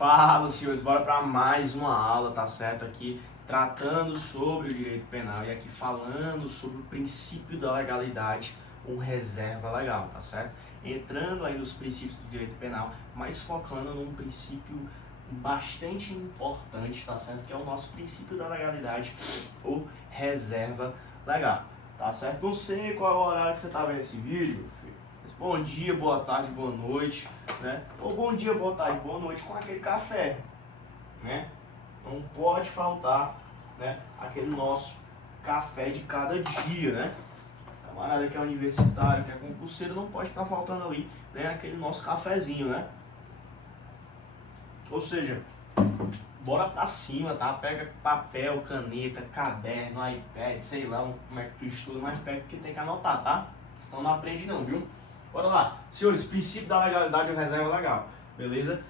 Fala, senhores, bora para mais uma aula, tá certo? Aqui tratando sobre o direito penal e aqui falando sobre o princípio da legalidade ou reserva legal, tá certo? Entrando aí nos princípios do direito penal, mas focando num princípio bastante importante, tá certo? Que é o nosso princípio da legalidade ou reserva legal, tá certo? Não sei qual é o horário que você tá vendo esse vídeo, filho. Bom dia, boa tarde, boa noite, né? Ou bom dia, boa tarde, boa noite com aquele café, né? Não pode faltar, né, aquele nosso café de cada dia, né? Camarada que é universitário, que é concurseiro, não pode estar faltando ali, né, aquele nosso cafezinho, né? Ou seja, bora pra cima, tá? Pega papel, caneta, caderno, iPad, sei lá como é que tu estuda, mas pega que tem que anotar, tá? Senão não aprende não, viu? Bora lá. Senhores, princípio da legalidade ou reserva legal, beleza?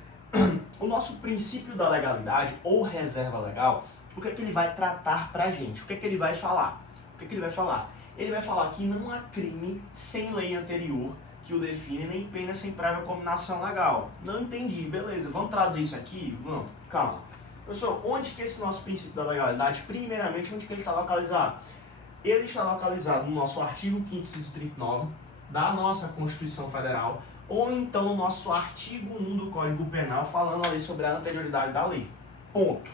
O nosso princípio da legalidade ou reserva legal, o que é que ele vai tratar pra gente? O que é que ele vai falar? O que é que ele vai falar? Ele vai falar que não há crime sem lei anterior que o define, nem pena sem prévia combinação legal. Não entendi, beleza. Vamos traduzir isso aqui? Vamos, calma. Professor, onde que esse nosso princípio da legalidade, primeiramente, onde que ele está localizado? Ele está localizado no nosso artigo 5º, inciso 39 da nossa Constituição Federal, ou então no nosso artigo 1 do Código Penal, falando ali sobre a anterioridade da lei. Ponto.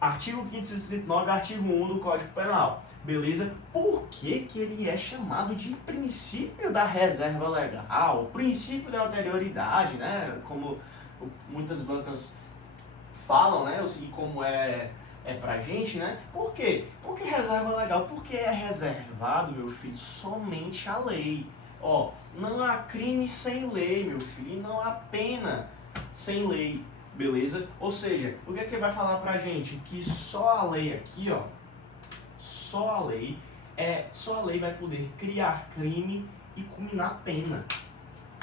Artigo 5º, inciso 39, artigo 1 do Código Penal. Beleza? Por que que ele é chamado de princípio da reserva legal? Princípio da anterioridade, né? Como muitas bancas falam, né? Eu sei como é pra gente, né? Por quê? Porque reserva legal, porque é reservado, meu filho, somente a lei. Ó, não há crime sem lei, meu filho, e não há pena sem lei, beleza? Ou seja, o que é que vai falar pra gente? Que só a lei aqui, ó, só a lei vai poder criar crime e culminar pena,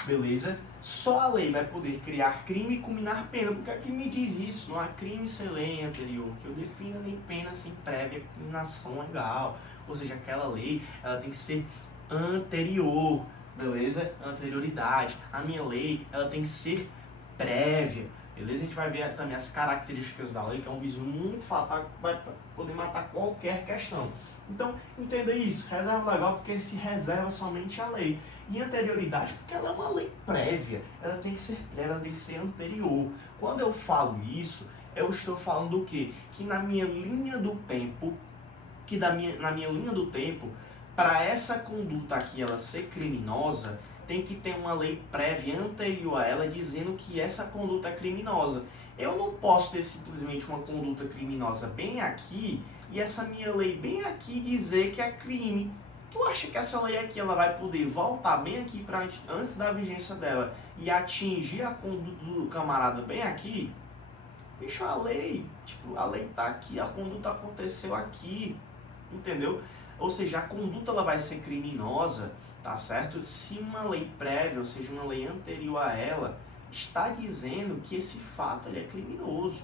beleza? Só a lei vai poder criar crime e culminar pena, porque aqui me diz isso, não há crime sem lei anterior, que eu defina nem pena sem prévia culminação legal, ou seja, aquela lei, ela tem que ser anterior, beleza? Anterioridade. A minha lei, ela tem que ser prévia, beleza? A gente vai ver também as características da lei, que é um bizu muito fatal, que vai poder matar qualquer questão. Então, entenda isso, reserva legal porque se reserva somente a lei. E anterioridade porque ela é uma lei prévia, ela tem que ser prévia, ela tem que ser anterior. Quando eu falo isso, eu estou falando do quê? Que na minha linha do tempo, para essa conduta aqui ela ser criminosa, tem que ter uma lei prévia anterior a ela dizendo que essa conduta é criminosa. Eu não posso ter simplesmente uma conduta criminosa bem aqui e essa minha lei bem aqui dizer que é crime. Tu acha que essa lei aqui ela vai poder voltar bem aqui pra, antes da vigência dela e atingir a conduta do camarada bem aqui? Bicho, a lei tá aqui, a conduta aconteceu aqui, entendeu? Ou seja, a conduta ela vai ser criminosa, tá certo? Se uma lei prévia, ou seja, uma lei anterior a ela, está dizendo que esse fato ele é criminoso.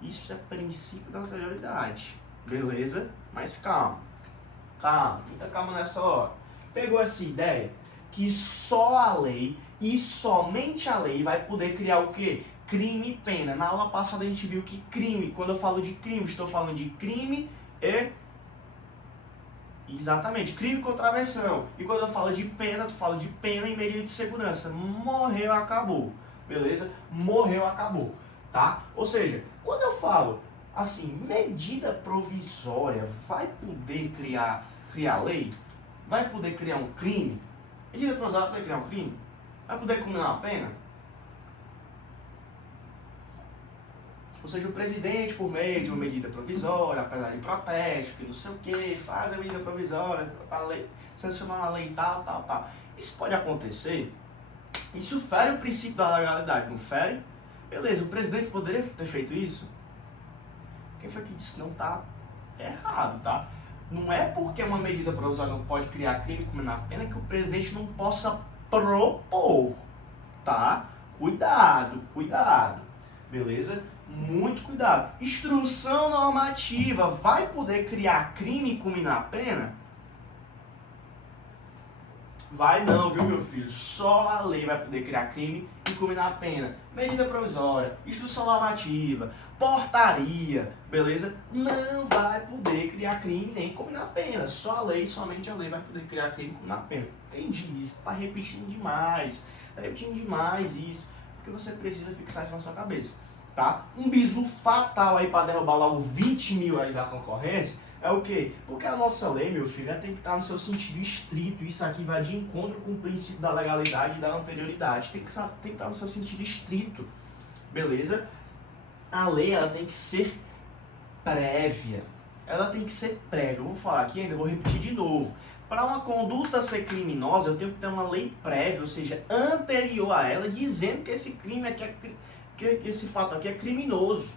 Isso é princípio da anterioridade, beleza? Mas calma, muita calma nessa hora. Pegou essa ideia? Que só a lei e somente a lei vai poder criar o quê? Crime e pena. Na aula passada a gente viu que crime, quando eu falo de crime, estou falando de crime e... Exatamente, crime e contravenção. E quando eu falo de pena, tu fala de pena e medida de segurança. Morreu, acabou. Beleza? Morreu, acabou. Tá? Ou seja, quando eu falo assim, medida provisória vai poder criar lei? Vai poder criar um crime? Medida provisória vai poder criar um crime? Vai poder culminar uma pena? Ou seja, o presidente, por meio de uma medida provisória, apesar de protesto, que não sei o que, faz a medida provisória, sancionar uma lei tal. Isso pode acontecer? Isso fere o princípio da legalidade, não fere? Beleza, o presidente poderia ter feito isso? Quem foi que disse que não tá errado, tá? Não é porque uma medida provisória não pode criar crime e culminar pena que o presidente não possa propor, tá? Cuidado, beleza? Muito cuidado. Instrução normativa vai poder criar crime e culminar pena? Vai não, viu, meu filho? Só a lei vai poder criar crime e combinar a pena, medida provisória, instrução normativa, portaria, beleza? Não vai poder criar crime nem combinar a pena. Só a lei, somente a lei vai poder criar crime e combinar a pena. Entendi isso, tá repetindo demais. Tá repetindo demais isso, porque você precisa fixar isso na sua cabeça, tá? Um bizu fatal aí para derrubar logo 20 mil aí da concorrência é o quê? Porque a nossa lei, meu filho, tem que estar no seu sentido estrito. Isso aqui vai de encontro com o princípio da legalidade e da anterioridade. Tem que estar no seu sentido estrito, beleza? A lei, ela tem que ser prévia. Ela tem que ser prévia. Eu vou falar aqui ainda, vou repetir de novo. Para uma conduta ser criminosa, eu tenho que ter uma lei prévia, ou seja, anterior a ela, dizendo que esse crime aqui que esse fato aqui é criminoso.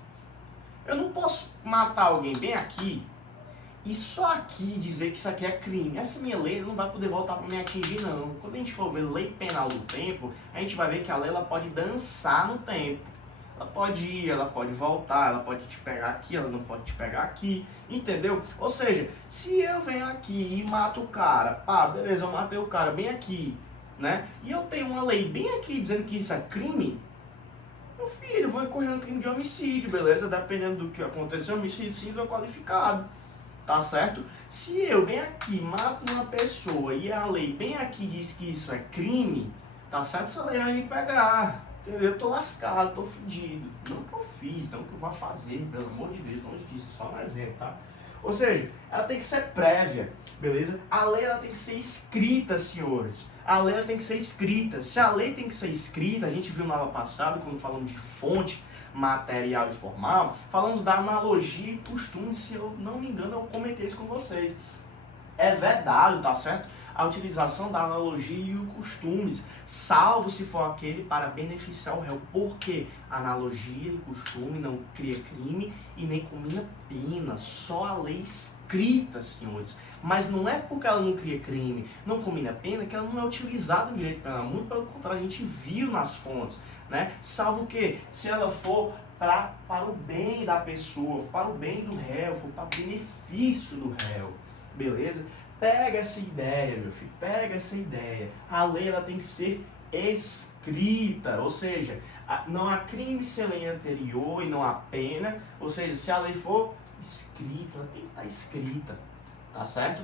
Eu não posso matar alguém bem aqui e só aqui dizer que isso aqui é crime. Essa minha lei não vai poder voltar para me atingir, não. Quando a gente for ver lei penal do tempo, a gente vai ver que a lei ela pode dançar no tempo. Ela pode ir, ela pode voltar, ela pode te pegar aqui, ela não pode te pegar aqui, entendeu? Ou seja, se eu venho aqui e mato o cara, pá, beleza, eu matei o cara bem aqui, né? E eu tenho uma lei bem aqui dizendo que isso é crime, meu filho, eu vou incorrer no crime de homicídio, beleza? Dependendo do que aconteceu, homicídio simples ou qualificado, tá certo? Se eu bem aqui mato uma pessoa e a lei bem aqui diz que isso é crime, tá certo? Essa lei vai me pegar. Eu tô lascado, tô fedido. Não que eu fiz, não que eu vou fazer, pelo amor de Deus, longe disso, só um exemplo, tá? Ou seja, ela tem que ser prévia, beleza? A lei ela tem que ser escrita, senhores. A lei ela tem que ser escrita. Se a lei tem que ser escrita, a gente viu na aula passada, quando falamos de fonte, material e formal, falamos da analogia e costume. Se eu não me engano, eu comentei isso com vocês. É vedado, tá certo? A utilização da analogia e o costumes, salvo se for aquele para beneficiar o réu. Porque analogia e costume não cria crime e nem combina pena, só a lei escrita, senhores. Mas não é porque ela não cria crime, não combina pena, que ela não é utilizada no direito penal. Muito pelo contrário, a gente viu nas fontes, né? Salvo que, se ela for para o bem da pessoa, para o bem do réu, for para o benefício do réu, beleza? Pega essa ideia, meu filho, pega essa ideia. A lei ela tem que ser escrita, ou seja, não há crime sem lei anterior e não há pena, ou seja, se a lei for escrita, ela tem que estar escrita, tá certo?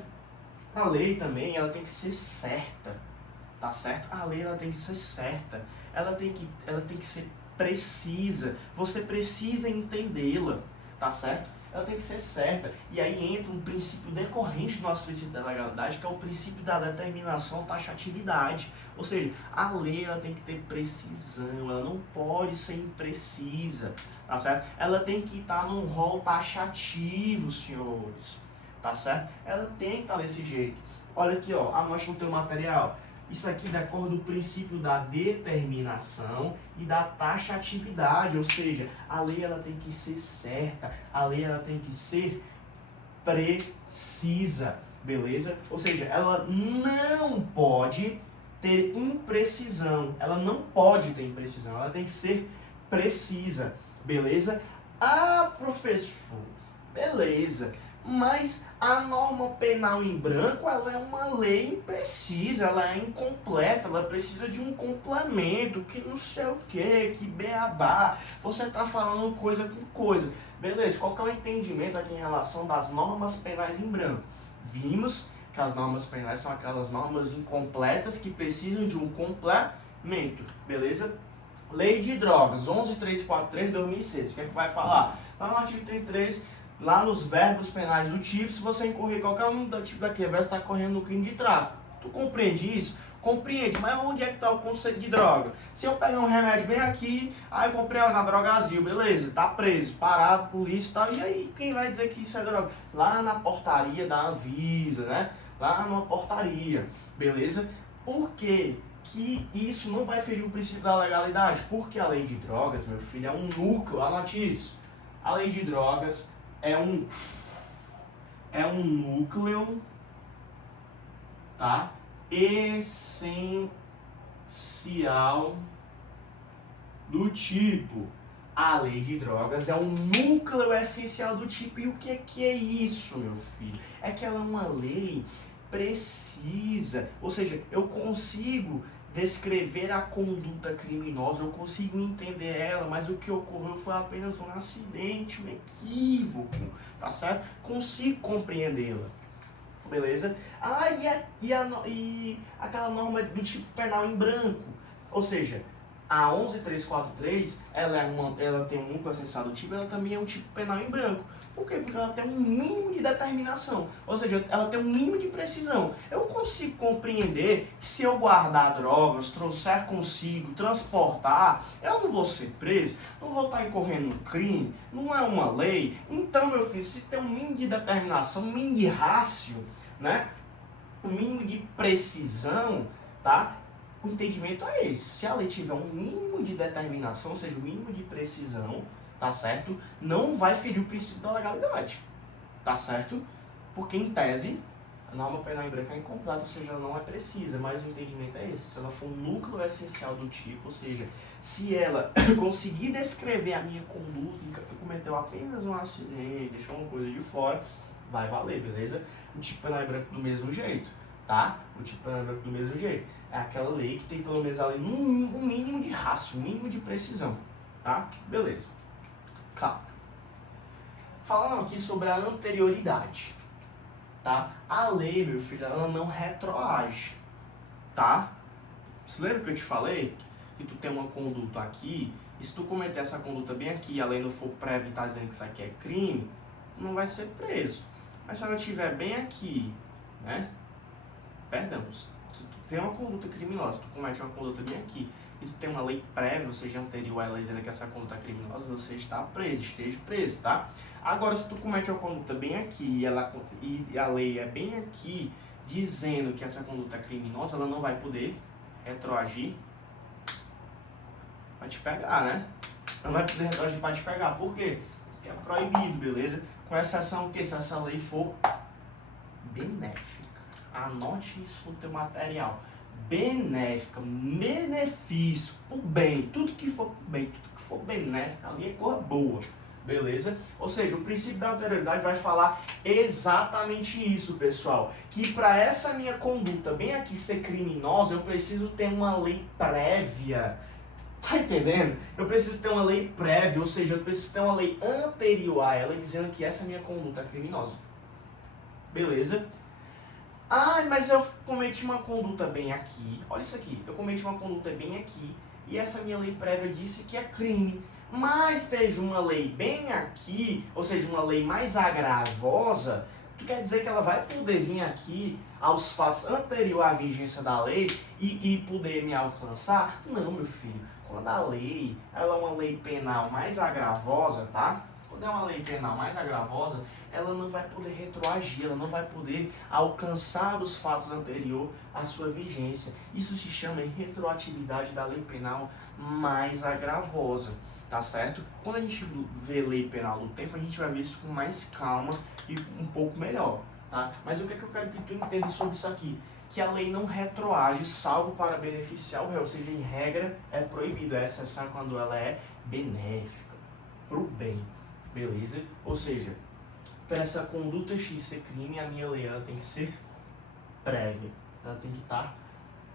A lei também, ela tem que ser certa, tá certo? A lei ela tem que ser certa, ela tem que ser precisa, você precisa entendê-la, tá certo? Ela tem que ser certa. E aí entra um princípio decorrente do nosso princípio da legalidade, que é o princípio da determinação taxatividade. Ou seja, a lei ela tem que ter precisão, ela não pode ser imprecisa, tá certo? Ela tem que estar num rol taxativo, senhores, tá certo? Ela tem que estar desse jeito. Olha aqui, ó, anote no teu material. Isso aqui decorre do princípio da determinação e da taxatividade, ou seja, a lei ela tem que ser certa, a lei ela tem que ser precisa, beleza? Ou seja, ela não pode ter imprecisão, ela não tem que ser precisa, beleza? Ah, professor, beleza. Mas a norma penal em branco, ela é uma lei imprecisa, ela é incompleta, ela precisa de um complemento, que não sei o que beabá. Você está falando coisa com coisa. Beleza, qual que é o entendimento aqui em relação das normas penais em branco? Vimos que as normas penais são aquelas normas incompletas que precisam de um complemento, beleza? Lei de drogas, 11.343 de 2006, o que é que vai falar? Lá no artigo 33, lá nos verbos penais do tipo, se você incorrer qualquer um do tipo daquele verbo, você está correndo no crime de tráfico. Tu compreende isso? Compreende, mas onde é que está o conceito de droga? Se eu pegar um remédio bem aqui, aí eu comprei na Drogazil, beleza, tá preso, parado, polícia e tal, e aí quem vai dizer que isso é droga? Lá na portaria da Anvisa, né? Lá numa portaria, beleza? Por quê? Que isso não vai ferir o princípio da legalidade? Porque a lei de drogas, meu filho, é um núcleo, anote isso. A lei de drogas é um núcleo, tá? Essencial do tipo. A lei de drogas é um núcleo essencial do tipo. E o que é isso, meu filho? É que ela é uma lei precisa, ou seja, eu consigo descrever a conduta criminosa, eu consigo entender ela, mas o que ocorreu foi apenas um acidente, um equívoco, tá certo? Consigo compreendê-la, beleza? E aquela norma do tipo penal em branco, ou seja, a 11343, ela tem um núcleo essencial do tipo, ela também é um tipo penal em branco. Por quê? Porque ela tem um mínimo de determinação, ou seja, ela tem um mínimo de precisão. Eu consigo compreender que se eu guardar drogas, trouxer consigo, transportar, eu não vou ser preso, não vou estar incorrendo no crime, não é uma lei. Então, meu filho, se tem um mínimo de determinação, um mínimo de rácio, né? Um mínimo de precisão, tá? O entendimento é esse. Se a lei tiver um mínimo de determinação, ou seja, um mínimo de precisão, tá certo? Não vai ferir o princípio da legalidade, tá certo? Porque, em tese, a norma penal em branco é incompleta, ou seja, ela não é precisa, mas o entendimento é esse. Se ela for um núcleo essencial do tipo, ou seja, se ela conseguir descrever a minha conduta, cometeu apenas um acidente, deixou uma coisa de fora, vai valer, beleza? O tipo penal em branco do mesmo jeito, tá? O tipo penal em branco do mesmo jeito. É aquela lei que tem pelo menos ali um mínimo de rácio, um mínimo de precisão, tá? Beleza. Calma. Falando aqui sobre a anterioridade, tá? A lei, meu filho, ela não retroage, tá? Você lembra que eu te falei que tu tem uma conduta aqui, e se tu cometer essa conduta bem aqui e a lei não for prévia e tá dizendo que isso aqui é crime, tu não vai ser preso. Mas se ela estiver bem aqui, né? Perdão, se tu tem uma conduta criminosa, tu comete uma conduta bem aqui, e tu tem uma lei prévia, ou seja, anterior a ela dizendo que essa conduta é criminosa, você está preso, esteja preso, tá? Agora, se tu comete uma conduta bem aqui e a lei é bem aqui, dizendo que essa conduta é criminosa, ela não vai poder retroagir pra te pegar, né? Não vai poder retroagir pra te pegar. Por quê? Porque é proibido, beleza? Com exceção que se essa lei for benéfica. Anote isso no teu material. Benéfica, benefício, o bem, tudo que for bem, tudo que for benéfico, ali é coisa boa, beleza? Ou seja, o princípio da anterioridade vai falar exatamente isso, pessoal, que para essa minha conduta bem aqui ser criminosa, eu preciso ter uma lei prévia. Tá entendendo? Eu preciso ter uma lei prévia, ou seja, eu preciso ter uma lei anterior a ela dizendo que essa minha conduta é criminosa. Beleza? Ah, mas eu cometi uma conduta bem aqui. Olha isso aqui. Eu cometi uma conduta bem aqui e essa minha lei prévia disse que é crime. Mas teve uma lei bem aqui, ou seja, uma lei mais agravosa. Tu quer dizer que ela vai poder vir aqui aos fatos anterior à vigência da lei e poder me alcançar? Não, meu filho. Quando a lei ela é uma lei penal mais agravosa, tá? Quando é uma lei penal mais agravosa, ela não vai poder retroagir, ela não vai poder alcançar os fatos anteriores à sua vigência. Isso se chama retroatividade da lei penal mais agravosa, tá certo? Quando a gente vê lei penal do tempo, a gente vai ver isso com mais calma e um pouco melhor, tá? Mas o que é que eu quero que tu entenda sobre isso aqui? Que a lei não retroage, salvo para beneficiar o réu, ou seja, em regra é proibido, a exceção é quando ela é benéfica, pro bem, beleza? Ou seja, para essa conduta X ser crime, a minha lei ela tem que ser prévia, ela tem que estar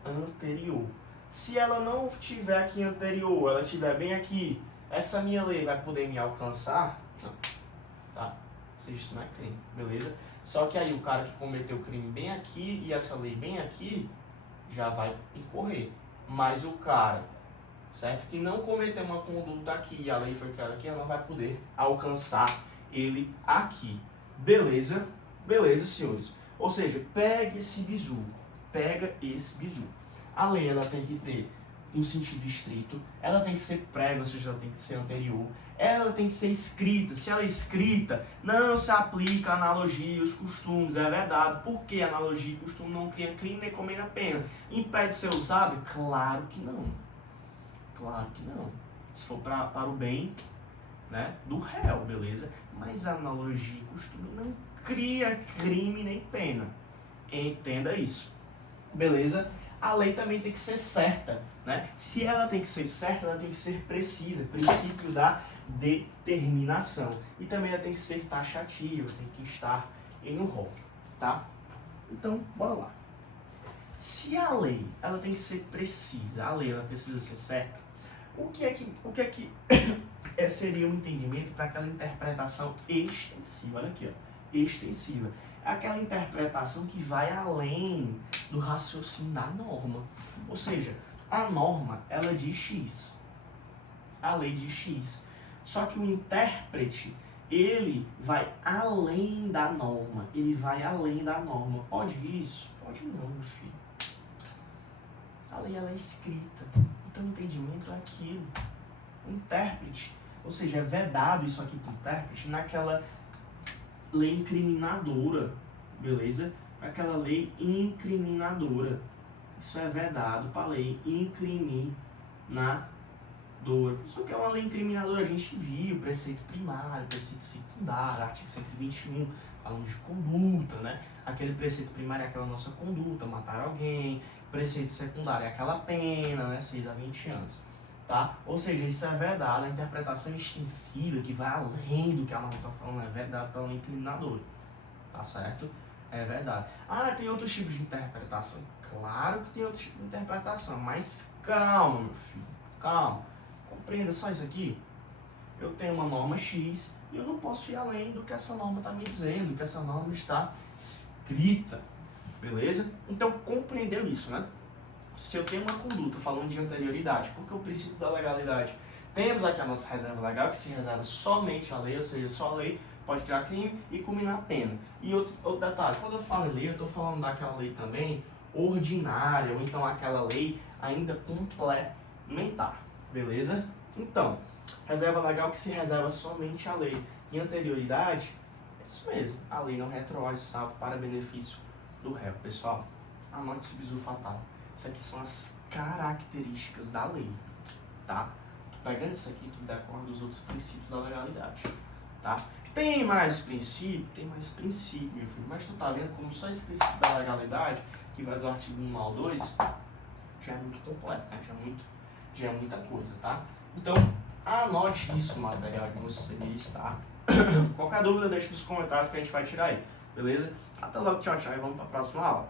anterior. Se ela não estiver aqui anterior, ela estiver bem aqui, essa minha lei vai poder me alcançar? Não, tá? Ou seja, isso não é crime, beleza? Só que aí o cara que cometeu o crime bem aqui e essa lei bem aqui, já vai incorrer. Mas o cara, certo, que não cometeu uma conduta aqui e a lei foi criada aqui, ela não vai poder alcançar ele aqui. Beleza? Beleza, senhores? Ou seja, pega esse bizu. Pega esse bizu. A lei ela tem que ter um sentido estrito, ela tem que ser prévia, ou seja, ela tem que ser anterior, ela tem que ser escrita. Se ela é escrita, não se aplica a analogia e os costumes, é verdade. Por que analogia e costume não cria crime nem comenda pena? Impede de ser usado? Claro que não. Claro que não. Se for para o bem, né, do réu, beleza? Mas a analogia e costume não cria crime nem pena. Entenda isso. Beleza? A lei também tem que ser certa, né? Se ela tem que ser certa, ela tem que ser precisa. Princípio da determinação. E também ela tem que ser taxativa, tem que estar em um rol, tá? Então, bora lá. Se a lei, ela tem que ser precisa, a lei ela precisa ser certa, o que é que seria um entendimento para aquela interpretação extensiva? Olha aqui, ó, extensiva. É aquela interpretação que vai além do raciocínio da norma. Ou seja, a norma, ela diz X, a lei diz X. Só que o intérprete, ele vai além da norma, ele vai além da norma. Pode isso? Pode não, meu filho. A lei ela é escrita, então o entendimento é aquilo. O intérprete, ou seja, é vedado isso aqui para o intérprete naquela lei incriminadora, beleza? Aquela lei incriminadora. Isso é vedado para a lei incriminadora. Só que é uma lei incriminadora, a gente viu preceito primário, preceito secundário, artigo 121, falando de conduta, né? Aquele preceito primário é aquela nossa conduta, matar alguém. Preceito secundário é aquela pena, né? 6 a 20 anos. Tá? Ou seja, isso é vedado, a interpretação extensiva, que vai além do que a norma está falando, é vedado pela lei incriminadora. Tá certo? É verdade. Ah, tem outros tipos de interpretação. Claro que tem outros tipos de interpretação, mas calma, meu filho. Calma. Compreenda só isso aqui. Eu tenho uma norma X e eu não posso ir além do que essa norma está me dizendo, do que essa norma está escrita. Beleza? Então, compreendeu isso, né? Se eu tenho uma conduta falando de anterioridade, porque o princípio da legalidade, temos aqui a nossa reserva legal, que se reserva somente à lei, ou seja, só a lei pode criar crime e culminar a pena. E outro detalhe, quando eu falo em lei, eu estou falando daquela lei também ordinária, ou então aquela lei ainda complementar, beleza? Então, reserva legal que se reserva somente à lei. E anterioridade, é isso mesmo, a lei não retroage, salvo para benefício do réu. Pessoal, anote esse bizu fatal. Isso aqui são as características da lei, tá? Tu pegando isso aqui, tu decorre dos outros princípios da legalidade, tá? Tem mais princípio, meu filho, mas tu tá vendo como só esse princípio da legalidade, que vai do artigo 1 ao 2, já é muito completo, né? Já é muita coisa, tá? Então, anote isso no material de vocês, tá? Qualquer dúvida, deixa nos comentários que a gente vai tirar aí, beleza? Até logo, tchau, tchau, e vamos pra próxima aula.